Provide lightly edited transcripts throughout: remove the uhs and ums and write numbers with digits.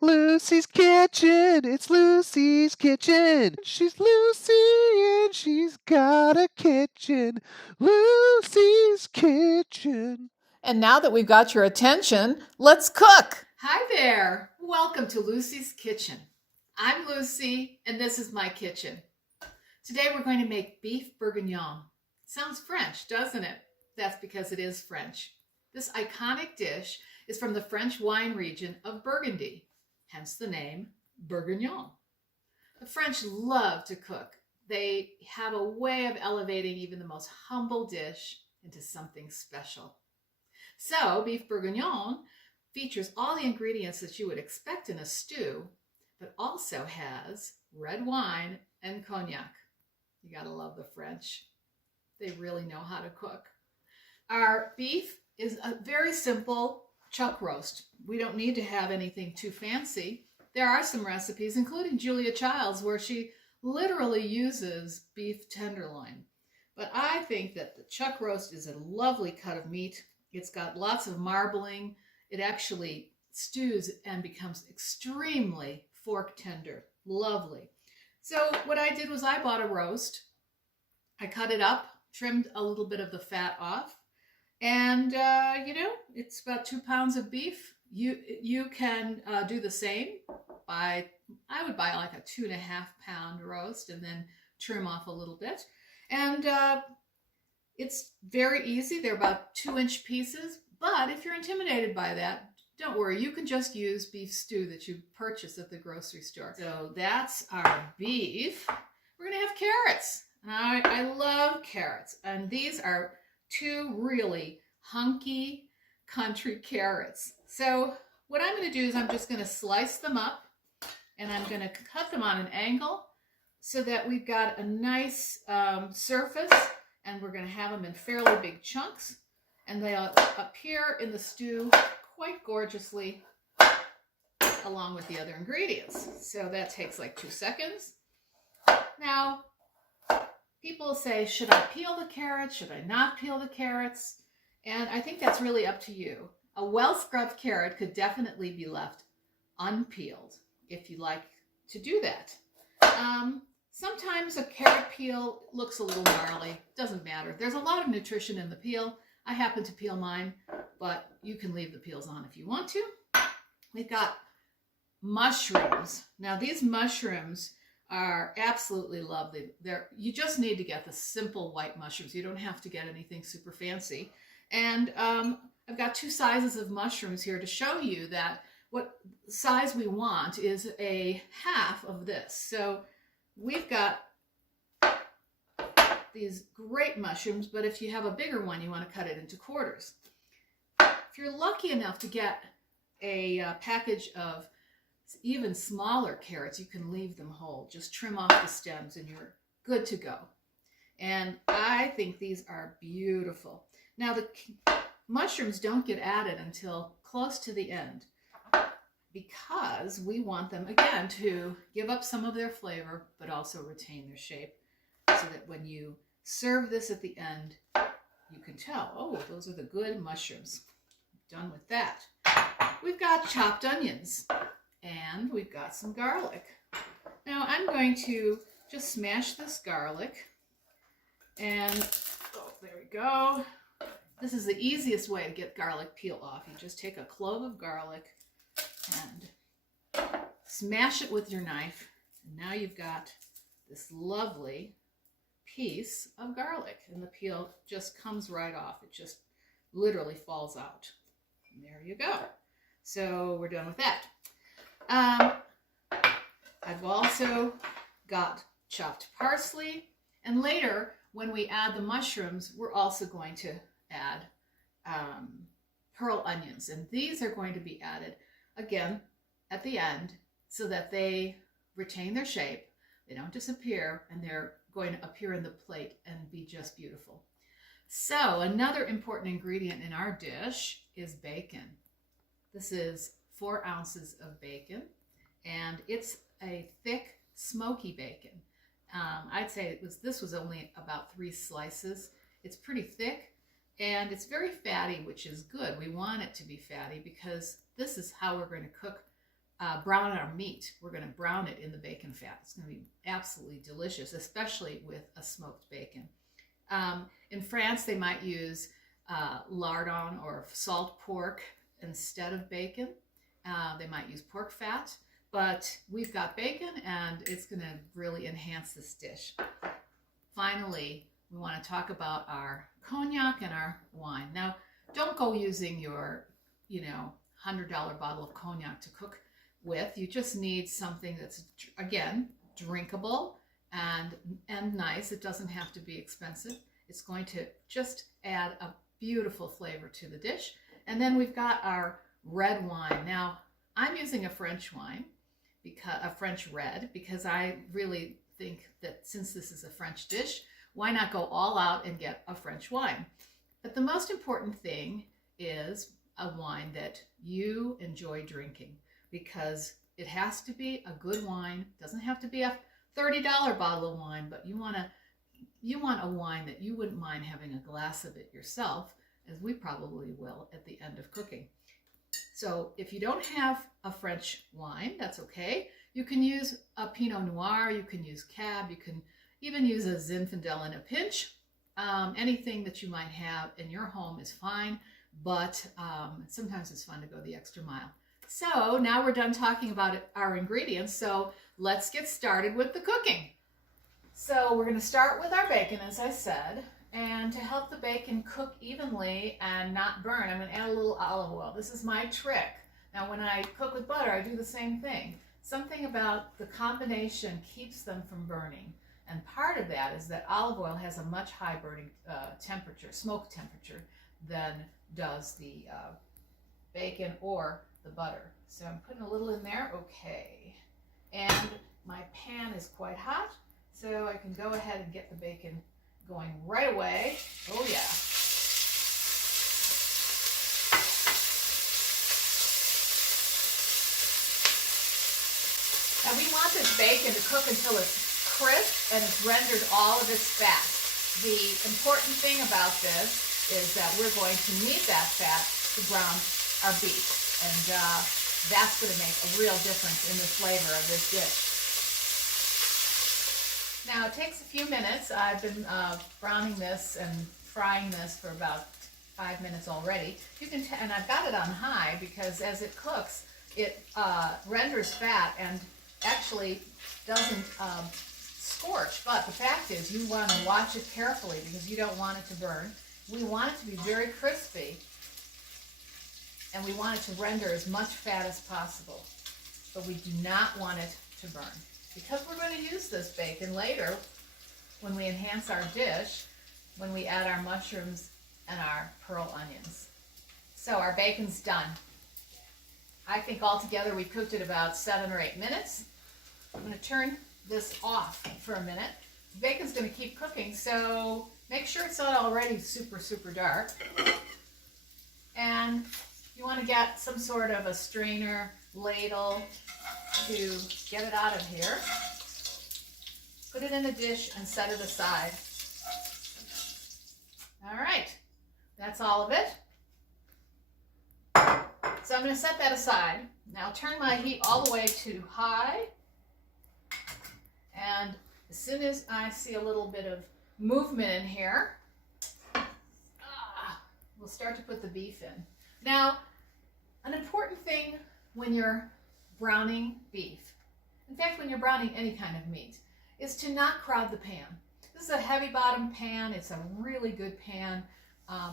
Lucy's Kitchen, it's Lucy's Kitchen. She's Lucy and she's got a kitchen. Lucy's Kitchen. And now that we've got your attention, let's cook. Hi there. Welcome to Lucy's Kitchen. I'm Lucy, and this is my kitchen. Today we're going to make beef bourguignon. Sounds French, doesn't it? That's because it is French. This iconic dish is from the French wine region of Burgundy, hence the name bourguignon. The French love to cook. They have a way of elevating even the most humble dish into something special. So, beef bourguignon features all the ingredients that you would expect in a stew, but also has red wine and cognac. You gotta love the French. They really know how to cook. Our beef is a very simple chuck roast. We don't need to have anything too fancy. There are some recipes, including Julia Child's, where she literally uses beef tenderloin. But I think that the chuck roast is a lovely cut of meat. It's got lots of marbling. It actually stews and becomes extremely fork tender. Lovely. So what I did was I bought a roast. I cut it up, trimmed a little bit of the fat off. And, it's about 2 pounds of beef. You can do the same. I would buy like a 2.5 pound roast and then trim off a little bit. And it's very easy. They're about 2-inch pieces. But if you're intimidated by that, don't worry. You can just use beef stew that you purchase at the grocery store. So that's our beef. We're going to have carrots. And I love carrots. And these are 2 really hunky country carrots. So what I'm going to do is I'm just going to slice them up and I'm going to cut them on an angle so that we've got a nice surface, and we're going to have them in fairly big chunks, and they'll appear in the stew quite gorgeously along with the other ingredients. So that takes like 2 seconds. Now, people say, should I peel the carrots? Should I not peel the carrots? And I think that's really up to you. A well-scrubbed carrot could definitely be left unpeeled if you like to do that. Sometimes a carrot peel looks a little gnarly. Doesn't matter. There's a lot of nutrition in the peel. I happen to peel mine, but you can leave the peels on if you want to. We've got mushrooms. Now these mushrooms are absolutely lovely. You just need to get the simple white mushrooms. You don't have to get anything super fancy. And I've got 2 sizes of mushrooms here to show you that what size we want is a half of this. So we've got these great mushrooms, but if you have a bigger one, you want to cut it into quarters. If you're lucky enough to get a package of even smaller carrots, you can leave them whole. Just trim off the stems and you're good to go. And I think these are beautiful. Now the mushrooms don't get added until close to the end because we want them, again, to give up some of their flavor but also retain their shape so that when you serve this at the end, you can tell, oh, those are the good mushrooms. Done with that. We've got chopped onions. And we've got some garlic. Now I'm going to just smash this garlic. And, oh, there we go. This is the easiest way to get garlic peel off. You just take a clove of garlic and smash it with your knife. And now you've got this lovely piece of garlic. And the peel just comes right off. It just literally falls out. And there you go. So we're done with that. I've also got chopped parsley, and later when we add the mushrooms, we're also going to add pearl onions, and these are going to be added again at the end so that they retain their shape, they don't disappear, and they're going to appear in the plate and be just beautiful. So another important ingredient in our dish is bacon. This is 4 ounces of bacon, and it's a thick, smoky bacon. I'd say this was only about 3 slices. It's pretty thick, and it's very fatty, which is good. We want it to be fatty because this is how we're going to cook brown our meat. We're going to brown it in the bacon fat. It's going to be absolutely delicious, especially with a smoked bacon. In France, they might use lardon or salt pork instead of bacon. They might use pork fat, but we've got bacon and it's going to really enhance this dish. Finally, we want to talk about our cognac and our wine. Now, don't go using your, $100 bottle of cognac to cook with. You just need something that's, again, drinkable and nice. It doesn't have to be expensive. It's going to just add a beautiful flavor to the dish. And then we've got our red wine. Now, I'm using a French wine, a French red, because I really think that since this is a French dish, why not go all out and get a French wine? But the most important thing is a wine that you enjoy drinking, because it has to be a good wine. It doesn't have to be a $30 bottle of wine, but you want a wine that you wouldn't mind having a glass of it yourself, as we probably will at the end of cooking. So if you don't have a French wine, that's okay. You can use a Pinot Noir, you can use Cab, you can even use a Zinfandel in a pinch. Anything that you might have in your home is fine, but sometimes it's fun to go the extra mile. So now we're done talking about our ingredients, so let's get started with the cooking. So we're going to start with our bacon, as I said, and to help the bacon cook evenly and not burn, I'm going to add a little olive oil. This is my trick. Now when I cook with butter, I do the same thing. Something about the combination keeps them from burning. And part of that is that olive oil has a much higher burning temperature, smoke temperature, than does the bacon or the butter. So I'm putting a little in there, okay. And my pan is quite hot, so I can go ahead and get the bacon going right away. Oh yeah. Now we want this bacon to cook until it's crisp and it's rendered all of its fat. The important thing about this is that we're going to need that fat to brown our beef, and that's going to make a real difference in the flavor of this dish. Now it takes a few minutes. I've been browning this and frying this for about 5 minutes already. You can and I've got it on high because as it cooks, it renders fat and actually doesn't scorch. But the fact is, you want to watch it carefully because you don't want it to burn. We want it to be very crispy, and we want it to render as much fat as possible, but we do not want it to burn. Because we're going to use this bacon later when we enhance our dish, when we add our mushrooms and our pearl onions. So our bacon's done. I think altogether we cooked it about 7 or 8 minutes. I'm going to turn this off for a minute. The bacon's going to keep cooking, so make sure it's not already super, super dark. And you want to get some sort of a strainer, ladle to get it out of here. Put it in a dish and set it aside. All right, that's all of it. So I'm going to set that aside. Now turn my heat all the way to high. And as soon as I see a little bit of movement in here, we'll start to put the beef in. Now, an important thing when you're browning beef, in fact, when you're browning any kind of meat, is to not crowd the pan. This is a heavy bottom pan. It's a really good pan,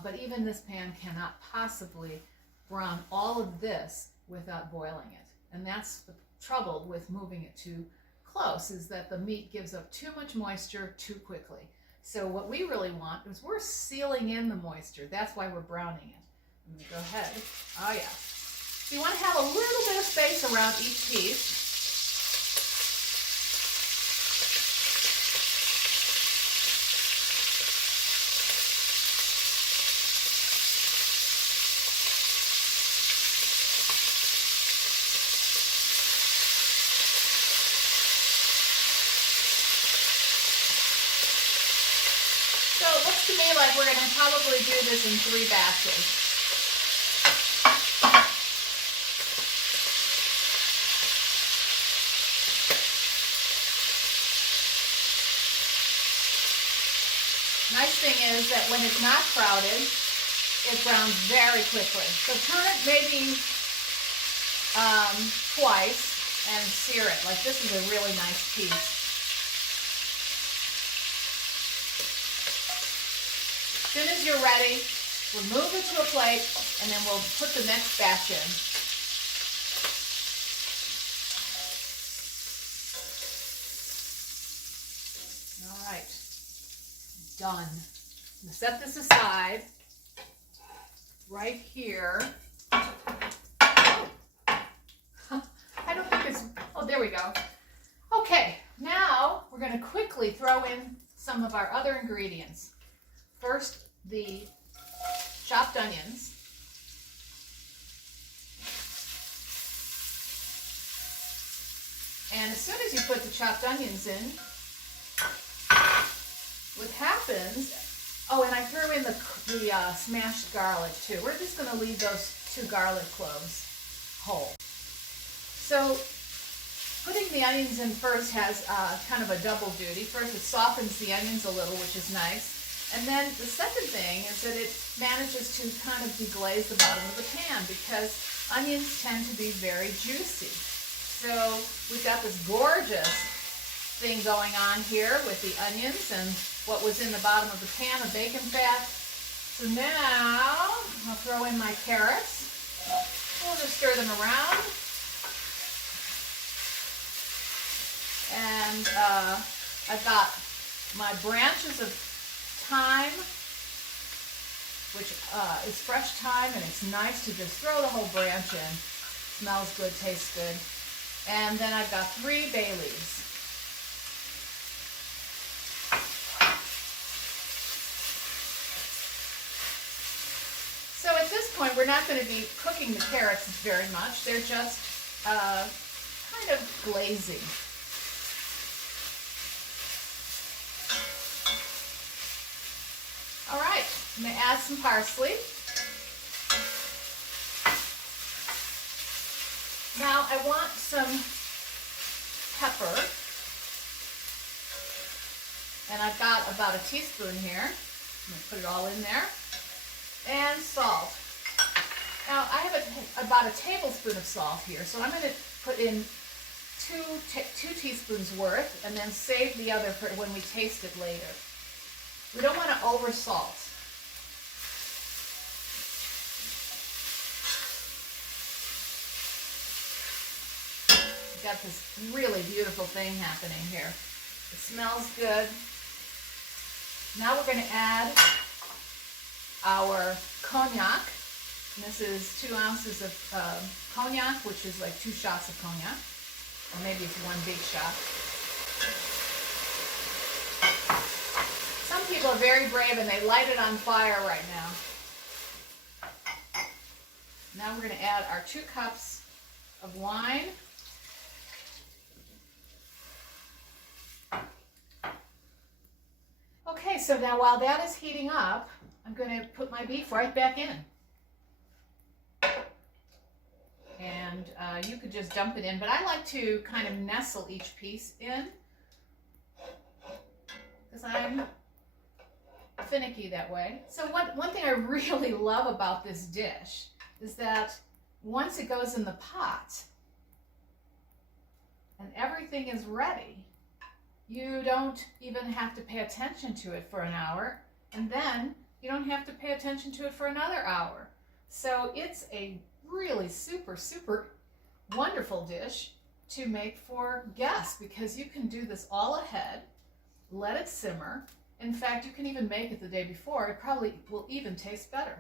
but even this pan cannot possibly brown all of this without boiling it. And that's the trouble with moving it too close, is that the meat gives up too much moisture too quickly. So what we really want is we're sealing in the moisture. That's why we're browning it. I'm going to go ahead. Oh yeah. So you want to have a little bit of space around each piece. So it looks to me like we're going to probably do this in 3 batches. Nice thing is that when it's not crowded, it browns very quickly. So turn it maybe twice and sear it. Like this is a really nice piece. As soon as you're ready, remove it to a plate, and then we'll put the next batch in. All right, done. I'm gonna set this aside right here. I don't think it's, oh, there we go. Okay, now we're gonna quickly throw in some of our other ingredients. First, the chopped onions. And as soon as you put the chopped onions in, what happens, oh, and I threw in the smashed garlic too. We're just going to leave those 2 garlic cloves whole. So putting the onions in first has kind of a double duty. First, it softens the onions a little, which is nice. And then the second thing is that it manages to kind of deglaze the bottom of the pan because onions tend to be very juicy. So we've got this gorgeous thing going on here with the onions and what was in the bottom of the pan, the bacon fat. So now I'll throw in my carrots. We'll just stir them around. And I've got my branches of thyme, which is fresh thyme, and it's nice to just throw the whole branch in. Smells good, tastes good. And then I've got 3 bay leaves. So at this point, we're not going to be cooking the carrots very much. They're just kind of glazing. All right, I'm going to add some parsley. Now I want some pepper, and I've got about a teaspoon here. I'm going to put it all in there. And salt. Now I have about a tablespoon of salt here, so I'm going to put in two teaspoons worth, and then save the other for when we taste it later. We don't want to over salt. We've got this really beautiful thing happening here. It smells good. Now we're going to add our cognac. And this is 2 ounces of cognac, which is like 2 shots of cognac. Or maybe it's 1 big shot. Some people are very brave and they light it on fire right now. Now we're going to add our 2 cups of wine. Okay, so now while that is heating up, I'm going to put my beef right back in. And you could just dump it in, but I like to kind of nestle each piece in because I'm finicky that way. So one thing I really love about this dish is that once it goes in the pot and everything is ready, you don't even have to pay attention to it for an hour, and then you don't have to pay attention to it for another hour. So it's a really super, super wonderful dish to make for guests because you can do this all ahead, let it simmer. In fact, you can even make it the day before. It probably will even taste better.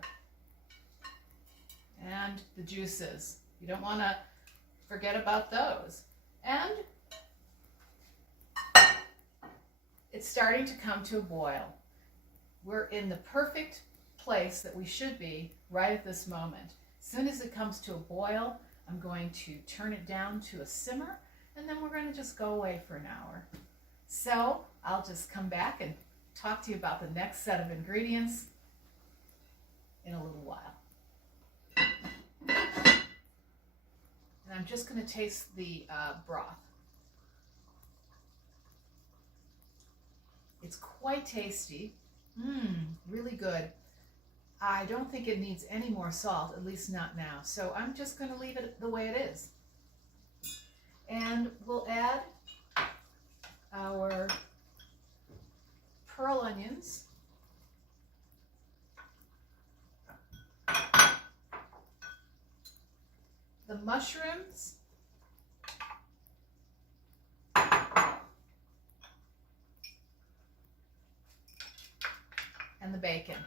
And the juices. You don't want to forget about those. And it's starting to come to a boil. We're in the perfect place that we should be right at this moment. As soon as it comes to a boil, I'm going to turn it down to a simmer, and then we're going to just go away for an hour. So I'll just come back and talk to you about the next set of ingredients in a little while. And I'm just going to taste the broth. It's quite tasty. Really good. I don't think it needs any more salt, at least not now. So I'm just going to leave it the way it is. And we'll add our pearl onions. The mushrooms. And the bacon.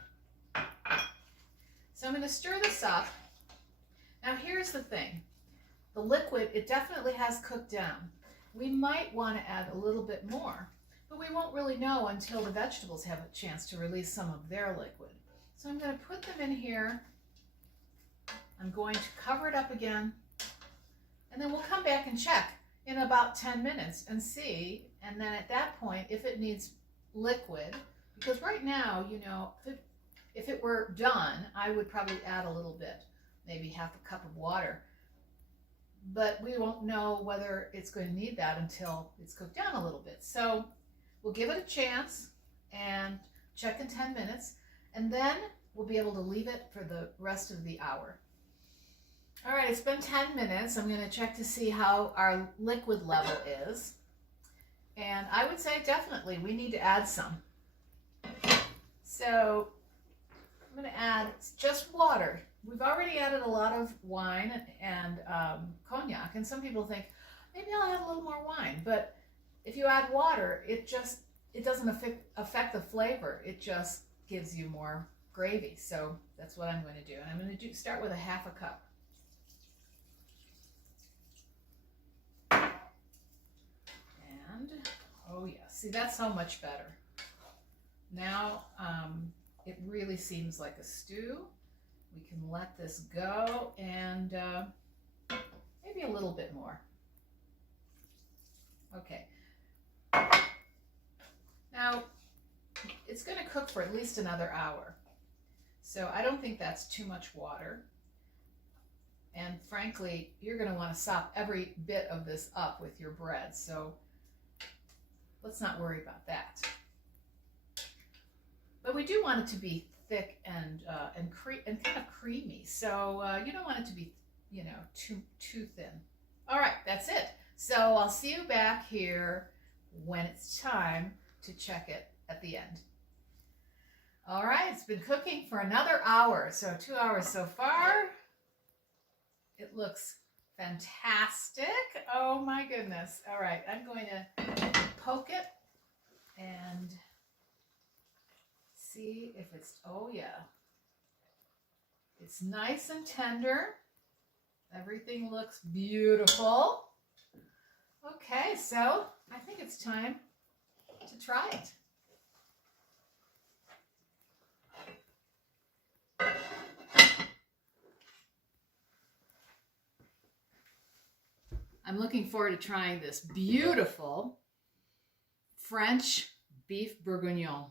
So I'm going to stir this up. Now here's the thing. The liquid, it definitely has cooked down. We might want to add a little bit more, but we won't really know until the vegetables have a chance to release some of their liquid. So I'm going to put them in here. I'm going to cover it up again, and then we'll come back and check in about 10 minutes and see, and then at that point, if it needs liquid, because right now, you know, if it were done, I would probably add a little bit, maybe half a cup of water. But we won't know whether it's going to need that until it's cooked down a little bit. So we'll give it a chance and check in 10 minutes, and then we'll be able to leave it for the rest of the hour. All right, it's been 10 minutes. I'm going to check to see how our liquid level is. And I would say definitely we need to add some. So I'm going to add just water. We've already added a lot of wine and cognac, and some people think, maybe I'll add a little more wine. But if you add water, it doesn't affect the flavor. It just gives you more gravy. So that's what I'm going to do. And I'm going to start with a half a cup. And, oh yeah, see, that's so much better. Now it really seems like a stew. We can let this go, and maybe a little bit more. Okay. Now, it's going to cook for at least another hour. So I don't think that's too much water. And frankly, you're going to want to sop every bit of this up with your bread. So let's not worry about that. But we do want it to be thick and kind of creamy. So you don't want it to be, you know, too thin. All right, that's it. So I'll see you back here when it's time to check it at the end. All right, it's been cooking for another hour, so 2 hours so far. It looks fantastic. Oh my goodness. All right, I'm going to poke it and see if it's, oh yeah. It's nice and tender. Everything looks beautiful. Okay, so I think it's time to try it. I'm looking forward to trying this beautiful French beef bourguignon.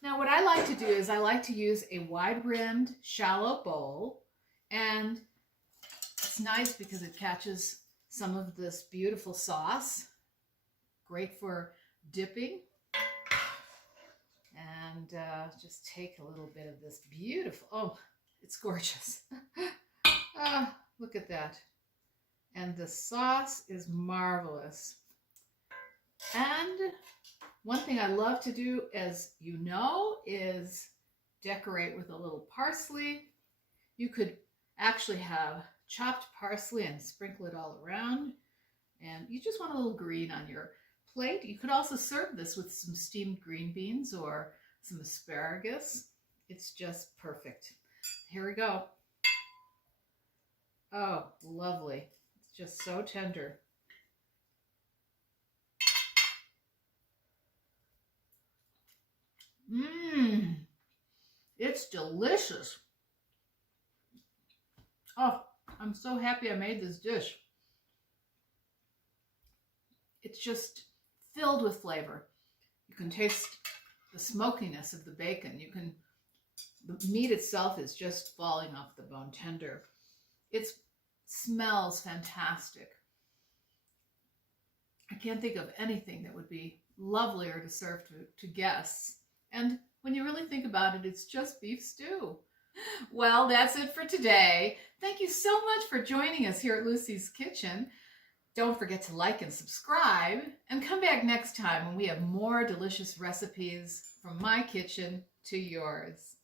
Now what I like to do is I like to use a wide-rimmed, shallow bowl, and it's nice because it catches some of this beautiful sauce. Great for dipping. And just take a little bit of this beautiful, oh, it's gorgeous. Look at that. And the sauce is marvelous. And one thing I love to do, as you know, is decorate with a little parsley. You could actually have chopped parsley and sprinkle it all around. And you just want a little green on your plate. You could also serve this with some steamed green beans or some asparagus. It's just perfect. Here we go. Oh, lovely. It's just so tender. Mmm. It's delicious. Oh, I'm so happy I made this dish. It's just filled with flavor. You can taste the smokiness of the bacon. The meat itself is just falling off the bone tender. It smells fantastic. I can't think of anything that would be lovelier to serve to guests. And when you really think about it, it's just beef stew. Well, that's it for today. Thank you so much for joining us here at Lucy's Kitchen. Don't forget to like and subscribe, and come back next time when we have more delicious recipes from my kitchen to yours.